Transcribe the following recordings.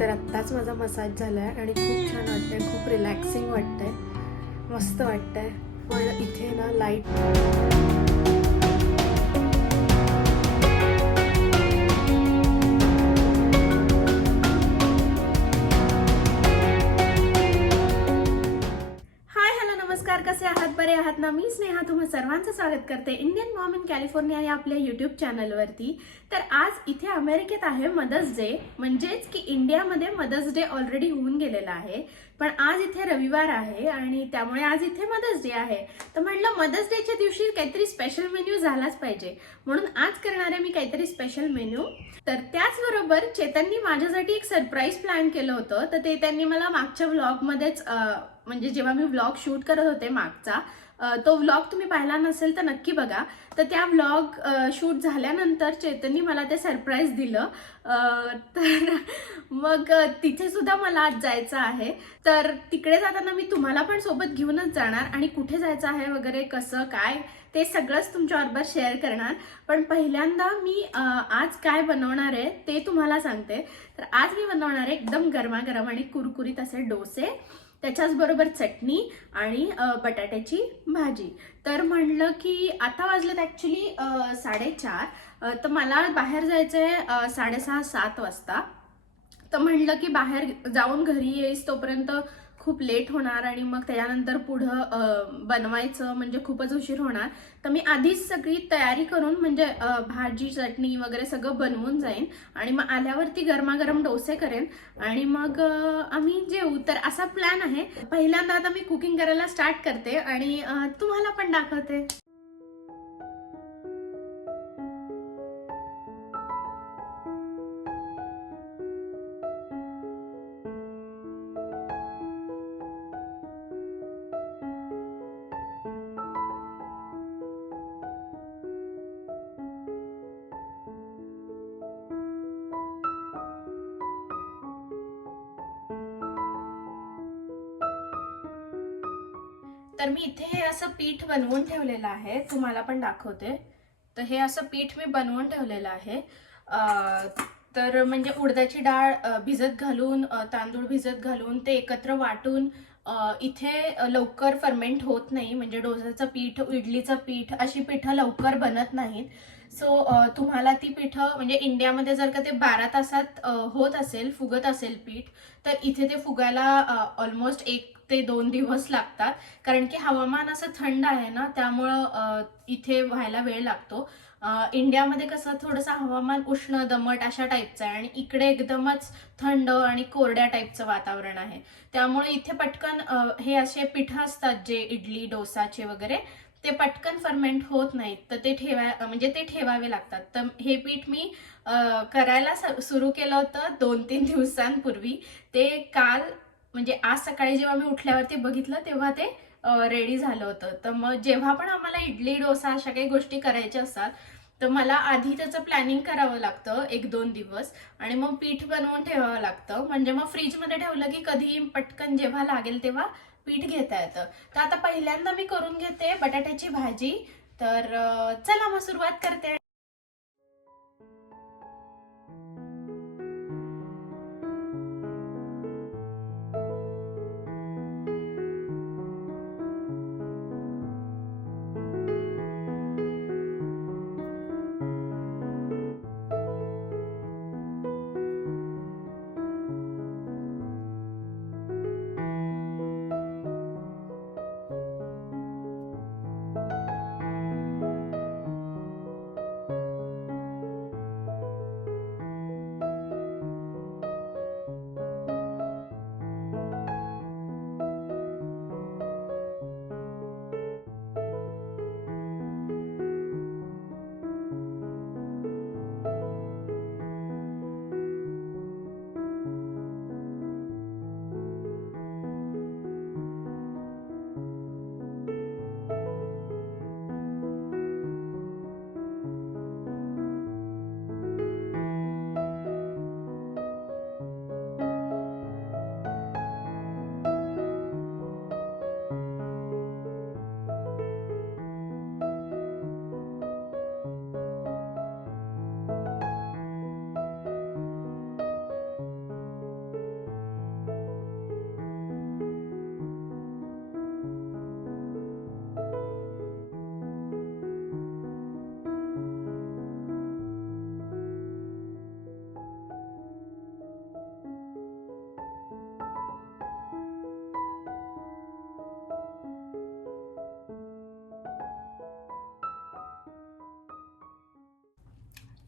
तर आत्ताच माझा मसाज झाला आहे आणि खूप छान वाटतंय खूप रिलॅक्सिंग वाटतंय मस्त वाटतंय. पण इथे ना लाइट बरे आहात ना मी स्नेहा तुम्हा सर्वांचं स्वागत करते इंडियन मॉम इन कॅलिफोर्निया या आपल्या युट्यूब चॅनलवरती तर आज इथे अमेरिकेत आहे मदर्स डे म्हणजेच की इंडियामध्ये मदर्स डे ऑलरेडी होऊन गेलेला आहे. पण आज इथे रविवार आहे आणि त्यामुळे आज इथे मदर्स डे आहे. तर म्हटलं मदर्स डेच्या दिवशी काहीतरी स्पेशल मेन्यू झालाच पाहिजे. म्हणून आज करणार आहे मी काहीतरी स्पेशल मेन्यू तर त्याचबरोबर चेतननी माझ्यासाठी एक सरप्राईज प्लॅन केलं होतं. तर ते त्यांनी मला मागच्या व्लॉगमध्येच म्हणजे जेव्हा मी व्लॉग शूट करत होते मागचा तो व्लॉग तुम्ही पाहिला नसेल तर नक्की बघा. तर त्या व्लॉग शूट झाल्यानंतर चेतननी मला ते सरप्राईज दिलं. तर मग तिथे सुद्धा मला आज जायचं आहे. तर तिकडे जाताना मी तुम्हाला पण सोबत घेऊनच जाणार आणि कुठे जायचं आहे वगैरे कसं काय ते सगळंच तुमच्याबरोबर शेअर करणार. पण पहिल्यांदा मी आज काय बनवणार आहे ते तुम्हाला सांगते. तर आज मी बनवणार आहे एकदम गरमागरम आणि कुरकुरीत असे डोसे. त्याच्याचबरोबर चटणी आणि बटाट्याची भाजी. तर म्हणलं की आता वाजलेत ॲक्च्युली साडेचार. तर मला बाहेर जायचं आहे साडेसहा सात वाजता. तर म्हणलं की बाहेर जाऊन घरी येईस तोपर्यंत खूप लेट होणार आणि मग त्याच्यानंतर पुढं बनवायचं म्हणजे खूपच उशीर होणार. तर मी आधीच सगळी तयारी करून म्हणजे भाजी चटणी वगैरे सगळं बनवून जाईन आणि मग आल्यावरती गरमागरम डोसे करेन. आणि मग आम्ही जेऊ. तर असा प्लॅन आहे. पहिल्यांदा आता मी कुकिंग करायला स्टार्ट करते आणि तुम्हाला पण दाखवते. तर मी इथे हे असं पीठ बनवून ठेवलेलं आहे. तुम्हाला पण दाखवते. तर हे असं पीठ मी बनवून ठेवलेलं आहे. तर म्हणजे उडदाची डाळ भिजत घालून तांदूळ भिजत घालून ते एकत्र वाटून इथे लवकर फर्मेंट होत नाही. म्हणजे डोसाचं पीठ इडलीचं पीठ अशी पिठं लवकर बनत नाहीत. सो तुम्हाला ती पिठं म्हणजे इंडियामध्ये जर का ते बारा तासात होत असेल फुगत असेल पीठ तर इथे ते फुगायला ऑलमोस्ट एक ते दोन दिवस लागतात. कारण की हवामान असं थंड आहे ना त्यामुळं इथे व्हायला वेळ लागतो. इंडियामध्ये कसं थोडंसं हवामान उष्ण दमट अशा टाईपचं आहे आणि इकडे एकदमच थंड आणि कोरड्या टाईपचं वातावरण आहे. त्यामुळे इथे पटकन हे असे पिठं असतात जे इडली डोसाचे वगैरे ते पटकन फर्मेंट होत नाहीत. तर ते ठेवा म्हणजे ते ठेवावे लागतात. तर हे पीठ मी करायला सुरू केलं होतं दोन तीन दिवसांपूर्वी. ते काल म्हणजे आज सकाळी जेव्हा मी उठल्यावरती बघितलं तेव्हा ते रेडी झालं होतं. तर मग जेव्हा पण आम्हाला इडली डोसा अशा काही गोष्टी करायच्या असतात तर मला आधी त्याचं प्लॅनिंग करावं लागतं एक दोन दिवस आणि मग पीठ बनवून ठेवावं लागतं. म्हणजे मग फ्रीजमध्ये ठेवलं की कधीही पटकन जेव्हा लागेल तेव्हा पीठ घेता येतं. तर आता पहिल्यांदा मी करून घेते बटाट्याची भाजी. तर चला मग सुरुवात करते.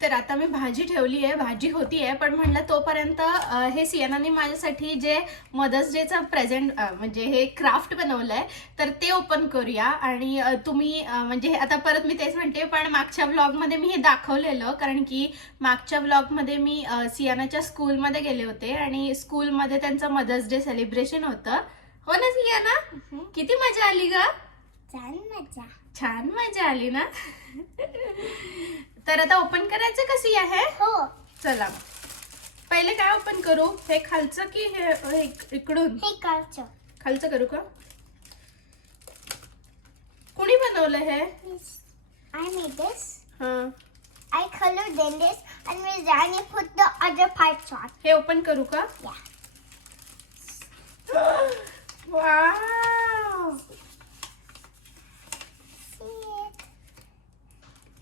तर आता मी भाजी ठेवली आहे भाजी होती आहे पण म्हणलं तोपर्यंत हे सियानाने माझ्यासाठी जे मदर्स डेचं प्रेझेंट म्हणजे हे क्राफ्ट बनवलं आहे तर ते ओपन करूया. आणि तुम्ही म्हणजे आता परत मी तेच म्हणते पण मागच्या व्लॉगमध्ये मी हे दाखवलेलं कारण की मागच्या व्लॉगमध्ये मी सियानाच्या स्कूलमध्ये गेले होते आणि स्कूलमध्ये त्यांचं मदर्स डे सेलिब्रेशन होतं. हो ना सियाना? किती मजा आली ग? छान मजा. छान मजा आली ना? तर आता ओपन करायचं कशी आहे? हो. चला. पहिले काय ओपन करू? हे खालचं की हे इक- इकडून? हे करतो खालचं करू का? कुणी बनवलं हे? I made this. हा. In this. And we then I put the other parts on. हे ओपन करू का? Yeah. वाव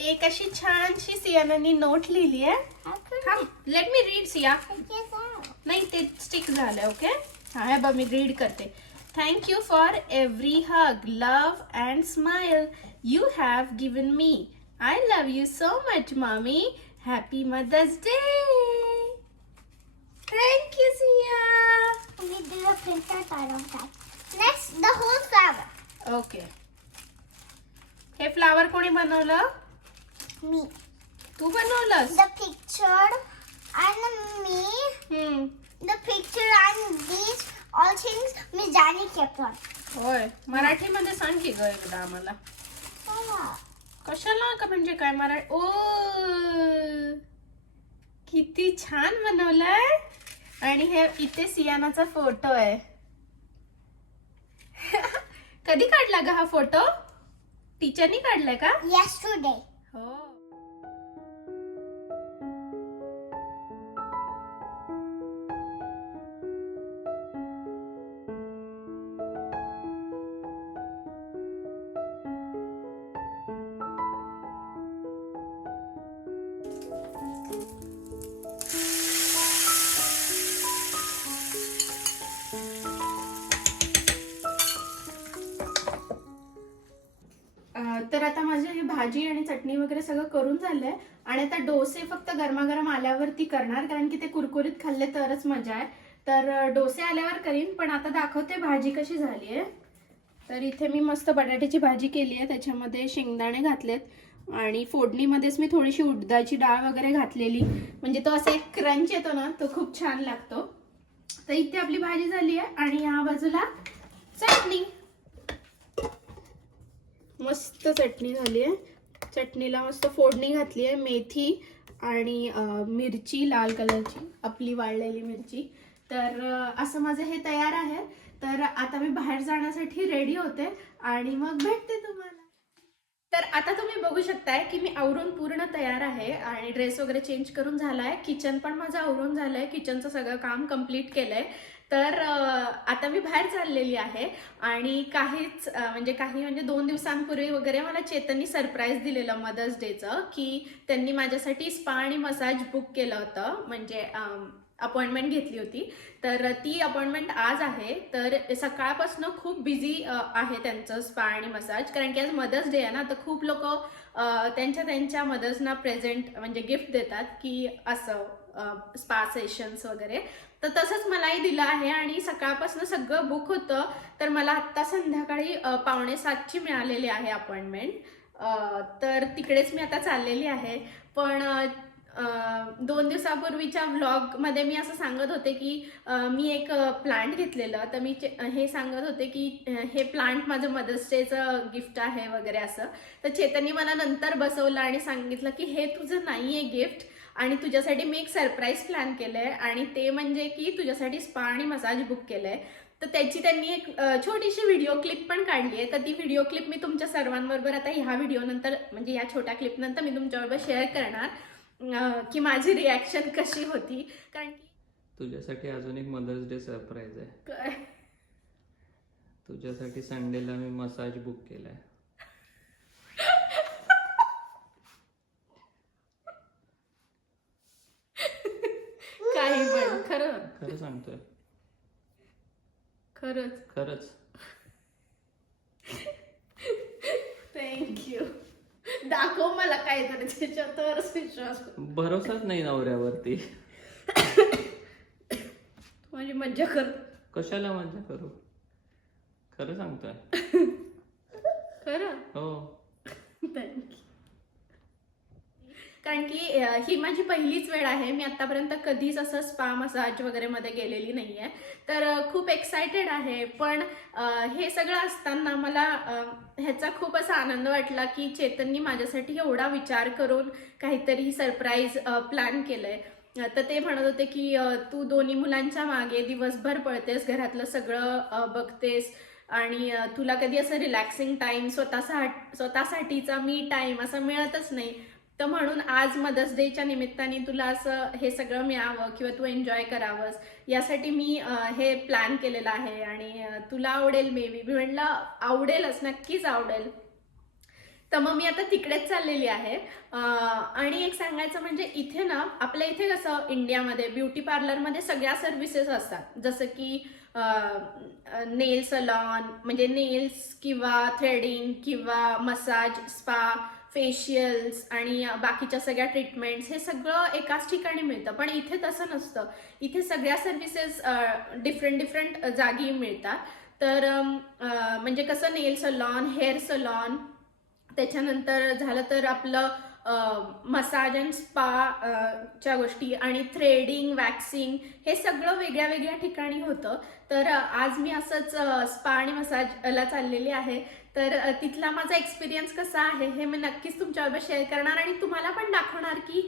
एक अशी छानशी सियानानी नोट लिहिली आहे How could थांब लेट मी रीड सिया? नाही ते स्टिक झालंय ओके हा हे बघ मी रीड करते thank you for every hug love and smile you have given me I love you so much मामी happy mother's day thank you Siya We do a princess out of that. Next, the whole flower. Okay हे flower कोणी बनवलं? Me. Tu बनवलंस? Picture and me. हम्म. The picture and these all things Miss Danny kept on. होय. मराठीमध्ये सांग की ग एकदा आम्हाला. कशाला का म्हणजे काय मरा ओ! किती छान बनवलंय. आणि हे इथे सियानाचा फोटो आहे. कधी काढला ग हा फोटो? टीचरनी काढलाय का? Yesterday. हो. भाजी आणि चटणी वगैरे सगळं करून झालंय. आणि आता डोसे फक्त गरमागरम आल्यावरती करणार कारण की ते कुरकुरीत खाल्ले तरच मजा आहे. तर डोसे आल्यावर करीन पण आता दाखवते भाजी कशी झाली आहे. तर इथे मी मस्त बटाट्याची भाजी केली आहे त्याच्यामध्ये शेंगदाणे घातलेत. आणि फोडणीमध्येच मी थोडीशी उडदाची डाळ वगैरे घातलेली. म्हणजे तो असा एक क्रंच येतो ना तो खूप छान लागतो. तर इथे आपली भाजी झाली आहे आणि या बाजूला चटणी. मस्त चटणी झाली आहे. चटणीला मस्त फोडणी घातली आहे मेथी आणि मिरची लाल कलरची आपली वाळलेली मिरची. तर असं माझं हे तयार आहे. तर आता मी बाहेर जाण्यासाठी रेडी होते आणि मग भेटते तुम्हाला. तर आता तुम्ही बघू शकताय की मी आवरून पूर्ण तयार आहे आणि ड्रेस वगैरे चेंज करून झालाय. किचन पण माझं आवरून झालंय. किचनचं सगळं काम कंप्लीट केलंय. तर आता मी बाहेर चाललेली आहे आणि काहीच म्हणजे काही म्हणजे दोन दिवसांपूर्वी वगैरे मला चेतननी सरप्राईज दिलेलं मदर्स डेचं की त्यांनी माझ्यासाठी स्पा आणि मसाज बुक केलं होतं. म्हणजे अपॉइंटमेंट घेतली होती. तर ती अपॉइंटमेंट आज आहे. तर सकाळपासून खूप बिझी आहे त्यांचं स्पा आणि मसाज कारण की आज मदर्स डे आहे ना तर खूप लोक त्यांच्या त्यांच्या मदर्सना प्रेझेंट म्हणजे गिफ्ट देतात की असं स्पा सेशन्स वगैरे. तर तसंच मलाही दिलं आहे आणि सकाळपासून सगळं बुक होतं. तर मला आत्ता संध्याकाळी पावणे सातची मिळालेली आहे अपॉइंटमेंट तर तिकडेच मी आता चाललेली आहे. पण दोन दिवसापूर्वीच्या व्लॉगमध्ये मी असं सांगत होते की मी एक प्लांट घेतलेलं. तर मी चे- हे सांगत होते की हे प्लांट माझं मदर्स डेचं गिफ्ट आहे वगैरे असं. तर चेतनी मला नंतर बसवलं आणि सांगितलं की हे तुझं नाही आहे गिफ्ट आणि तुझ्यासाठी मी एक सरप्राईज प्लॅन केलंय आणि ते म्हणजे की तुझ्यासाठी स्पा आणि मसाज बुक केलंय. तर त्याची त्यांनी एक छोटीशी व्हिडिओ क्लिप पण काढली आहे. तर ती व्हिडिओ क्लिप मी तुमच्या सर्वांबरोबर आता ह्या व्हिडिओ नंतर म्हणजे या छोट्या क्लिप नंतर मी तुमच्याबरोबर शेअर करणार. की माझी रिॲक्शन कशी होती. कारण की तुझ्यासाठी अजून एक मदर्स डे सरप्राईज आहे. काय? तुझ्यासाठी संडेला मी मसाज बुक केलाय. काही पण खरं खरं सांगतोय खरंच. खरंच. थँक्यू दाखव मला काय तर त्याच्यावरच विश्वास. भरोसाच नाही नवऱ्यावरती. माझी मज्जा कर. कशाला मजा करू? खरं सांगतोय. खरं? हो. You. कारण की ही माझी पहिलीच वेळ आहे. मी आतापर्यंत कधीच असं स्पा मसाज वगैरे मध्ये गेलेली नाहीये. तर खूप एक्सायटेड आहे. पण हे सगळं असताना मला ह्याचा खूप असा आनंद वाटला की चेतननी माझ्यासाठी एवढा विचार करून काहीतरी सरप्राईज प्लॅन केलंय. आहे तर ते म्हणत होते की तू दोन्ही मुलांच्या मागे दिवसभर पळतेस घरातलं सगळं बघतेस आणि तुला कधी असं रिलॅक्सिंग टाइम स्वतःसा स्वतःसाठीचा मी टाइम असा मिळतच नाही. तर म्हणून आज मदर्स डेच्या निमित्ताने तुला असं हे सगळं मिळावं किंवा तू एन्जॉय करावंस यासाठी मी हे प्लॅन केलेलं आहे. आणि तुला आवडेल मे बी म्हणलं आवडेलच नक्कीच आवडेल. तर मग मी आता तिकडेच चाललेली आहे. आणि एक सांगायचं म्हणजे इथे ना आपल्या इथे कसं इंडियामध्ये ब्युटी पार्लरमध्ये सगळ्या सर्व्हिसेस असतात. जसं की नेल सलॉन म्हणजे नेल्स किंवा थ्रेडिंग किंवा मसाज स्पा फेशियल्स आणि बाकीच्या सगळ्या ट्रीटमेंट्स हे सगळं एकाच ठिकाणी मिळतं. पण इथे तसं नसतं. इथे सगळ्या सर्व्हिसेस डिफरंट डिफरंट जागी मिळतात. तर म्हणजे कसं नेल सलॉन हेअर सलॉन त्याच्यानंतर झालं तर आपलं मसाज अँड स्पा च्या गोष्टी आणि थ्रेडिंग वॅक्सिंग हे सगळं वेगळ्या वेगळ्या ठिकाणी होतं. तर आज मी असंच स्पा आणि मसाजला चाललेली आहे. तर तिथला माझा एक्सपिरियन्स कसा आहे हे मी नक्कीच तुमच्याबरोबर शेअर करणार आणि तुम्हाला पण दाखवणार की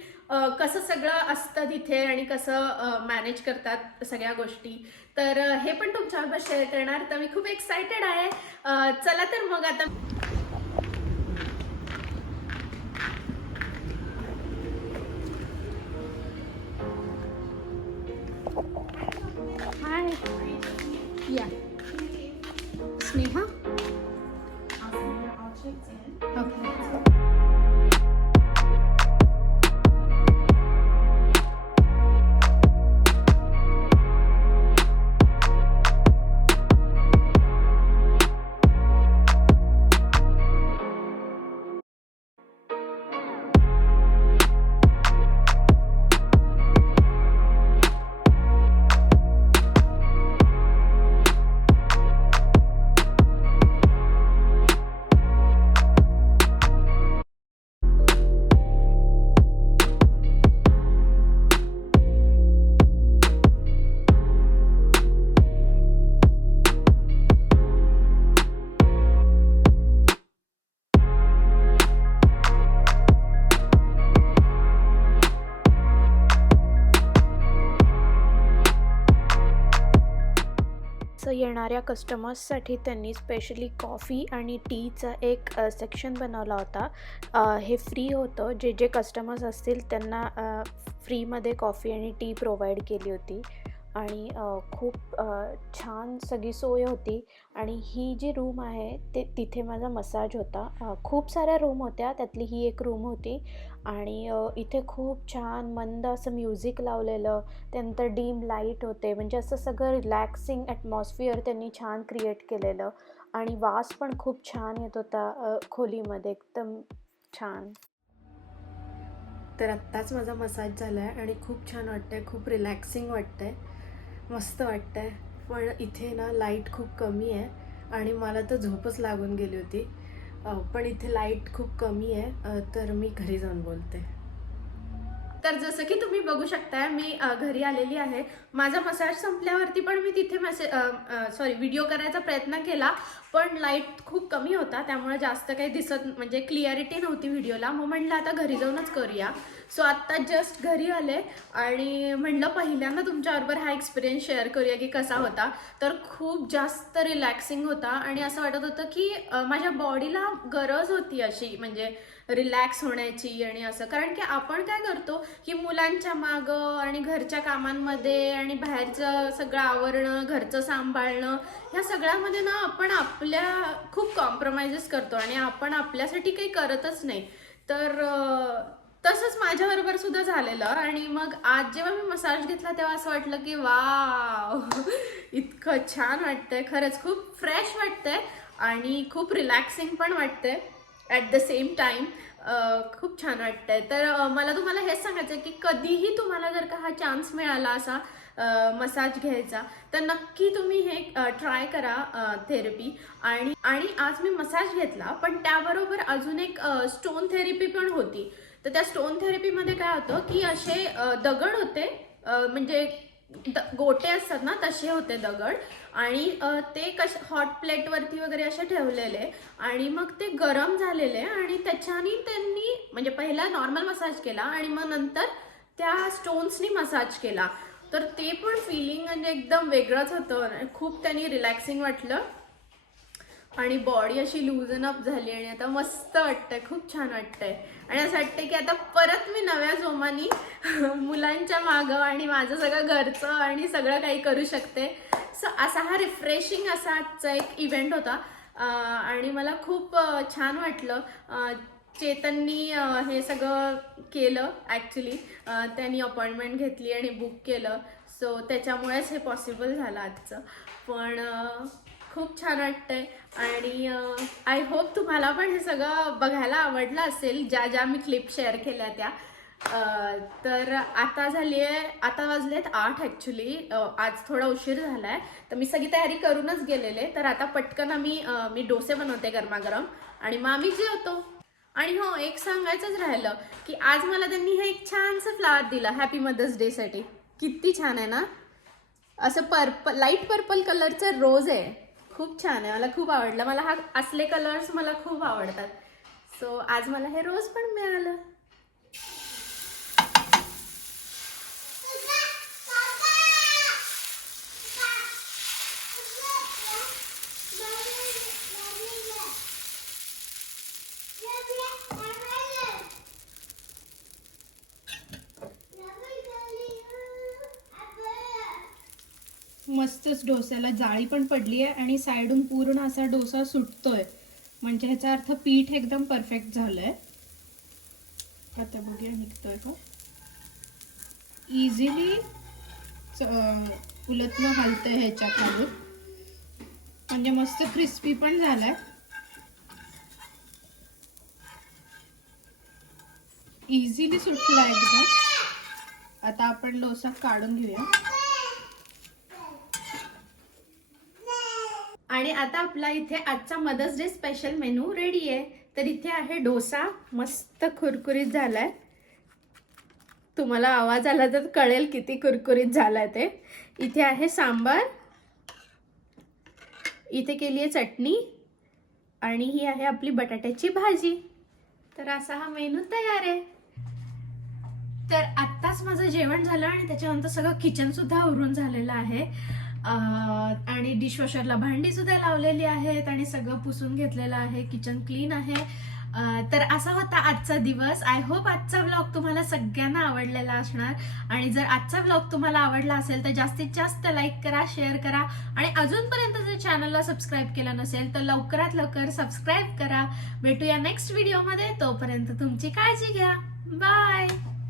कसं सगळं असतं तिथे आणि कसं मॅनेज करतात सगळ्या गोष्टी तर हे पण तुमच्याबरोबर शेअर करणार तर मी खूप एक्सायटेड आहे चला तर मग आता. Yeah. Sneha? Okay. येणाऱ्या कस्टमर्ससाठी त्यांनी स्पेशली कॉफी आणि टीचा एक सेक्शन बनवला होता. हे फ्री होतं. जे जे कस्टमर्स असतील त्यांना फ्रीमध्ये कॉफी आणि टी प्रोव्हाइड केली होती. आणि खूप छान सगळी सोय होती. आणि ही जी रूम आहे ते तिथे माझा मसाज होता. खूप साऱ्या रूम होत्या. त्यातली ही एक रूम होती. आणि इथे खूप छान मंद असं म्युझिक लावलेलं. त्यानंतर डीम लाइट होते. म्हणजे असं सगळं रिलॅक्सिंग ॲटमॉस्फिअर त्यांनी छान क्रिएट केलेलं. आणि वास पण खूप छान येत होता खोलीमध्ये. एकदम छान. तर आत्ताच माझा मसाज झाला आहे आणि खूप छान वाटतं आहे खूप रिलॅक्सिंग वाटतं आहे मस्त वाटतं आहे पण इथे ना लाइट खूप कमी आहे आणि मला तर झोपच लागून गेली होती. पण इथे लाइट खूप कमी आहे. तर मी घरी जाऊन बोलते. तर जसं की तुम्ही बघू शकताय मी घरी आलेली आहे. माझा मसाज संपल्यावरती पण मी तिथे मेसेज सॉरी व्हिडिओ करायचा प्रयत्न केला. पण लाइट खूप कमी होता त्यामुळे जास्त काही दिसत म्हणजे क्लिअरिटी नव्हती व्हिडिओला मग म्हटलं आता घरी जाऊनच करूया. सो आत्ता जस्ट घरी आले आणि म्हणलं पहिल्यांदा तुमच्याबरोबर हा एक्सपिरियन्स शेअर करूया की कसा होता. तर खूप जास्त रिलॅक्सिंग होता आणि असं वाटत होतं की माझ्या बॉडीला गरज होती अशी म्हणजे रिलॅक्स होण्याची आणि असं. कारण की आपण काय करतो की मुलांच्या मागं आणि घरच्या कामांमध्ये आणि बाहेरचं सगळं आवरणं घरचं सांभाळणं ह्या सगळ्यामध्ये ना आपण आपल्या खूप कॉम्प्रोमाइजेस करतो आणि आपण आपल्यासाठी काही करतच नाही. तर तसंच माझ्याबरोबर सुद्धा झालेलं आणि मग आज जेव्हा मी मसाज घेतला तेव्हा असं वाटलं की वा इतकं छान वाटतंय. खरंच खूप फ्रेश वाटतंय आणि खूप रिलॅक्सिंग पण वाटतंय. ॲट द सेम टाइम खूप छान वाटतंय. तर मला तुम्हाला हेच सांगायचं आहे की कधीही तुम्हाला जर का हा चान्स मिळाला असा मसाज घ्यायचा. तर नक्की तुम्ही हे ट्राय करा थेरपी आणि आणि आज मी मसाज घेतला पण त्याबरोबर अजून एक स्टोन थेरपी पण होती. तर त्या स्टोन थेरपीमध्ये काय होतं की असे दगड होते म्हणजे गोटे असतात ना तसे होते दगड. आणि ते कश हॉट प्लेटवरती वगैरे असे ठेवलेले. आणि मग ते गरम झालेले आणि त्याच्यानी त्यांनी म्हणजे पहिला नॉर्मल मसाज केला आणि मग नंतर त्या स्टोन्सनी मसाज केला. तर ते पण फिलिंग म्हणजे एकदम वेगळंच होतं. खूप त्यांनी रिलॅक्सिंग वाटलं. आणि बॉडी अशी लूजन अप झाली आणि आता मस्त वाटतंय. खूप छान वाटतंय. आणि असं वाटतंय की आता परत मी नव्या जोमानी मुलांच्या मागं आणि माझं सगळं घरचं आणि सगळं काही करू शकते. सो असा हा रिफ्रेशिंग असा आजचा एक इव्हेंट होता. आणि मला खूप छान वाटलं. चेतननी हे सगळं केलं ॲक्च्युली त्यांनी अपॉइंटमेंट घेतली आणि बुक केलं. सो त्याच्यामुळेच हे पॉसिबल झालं आजचं. पण खूप छान वाटतंय. आणि आय होप तुम्हाला पण हे सगळं बघायला आवडलं असेल. ज्या ज्या मी क्लिप शेअर केल्या त्या. तर आता झाली आहे आता वाजलेत आठ ॲक्च्युली आज थोडा उशीर झाला आहे तर मी सगळी तयारी करूनच गेलेले. तर आता पटकन आम्ही मी डोसे बनवते गरमागरम. आणि मग आम्ही जेवतो आणि हो एक सांगायचंच राहिलं की आज मला त्यांनी हे एक छानसं फ्लावर दिलं हॅपी मदर्स डेसाठी किती छान आहे ना? असं पर्पल लाइट पर्पल कलरचं रोज आहे. खूप छान आहे मला खूप आवडलं. मला हा असले कलर्स मला खूप आवडतात. सो आज मला हे रोज पण मिळालं. मस्तच डोस्याला जाळी पण पडली आहे आणि साईडून पूर्ण असा डोसा सुटतोय. म्हणजे ह्याचा अर्थ पीठ एकदम परफेक्ट झालंय. आता बघूया निघतोय का इझिली उलटणं हलतंय ह्याच्या खालून म्हणजे मस्त क्रिस्पी पण झालाय. इझिली सुटला एकदम. आता आपण डोसा काढून घेऊया. आणि आता आपला इथे आजचा mother's day special menu ready आहे. तर इथे आहे डोसा. मस्त कुरकुरीत झालाय. तुम्हाला आवाज आला तर कळेल किती कुरकुरीत झालाय ते. इथे आहे सांबार. इथे केली आहे चटणी. आणि ही आहे आपली बटाट्याची भाजी. तर असा हा मेनू तयार आहे. तर आत्ताच माझं जेवण झालं आणि त्याच्यानंतर सगळं किचन सुद्धा आवरून झालेलं आहे. आणि डिशवॉशरला भांडी सुद्धा लावलेली आहेत आणि सगळं पुसून घेतलेलं आहे. किचन क्लीन आहे. तर असा होता आजचा दिवस. आय होप आजचा ब्लॉग तुम्हाला सगळ्यांना आवडलेला असणार. आणि जर आजचा ब्लॉग तुम्हाला आवडला असेल तर जास्तीत जास्त लाईक करा शेअर करा. आणि अजूनपर्यंत जर चॅनलला सबस्क्राईब केलं नसेल तर लवकरात लवकर सबस्क्राईब करा. भेटूया नेक्स्ट व्हिडिओमध्ये तोपर्यंत तुमची काळजी घ्या. बाय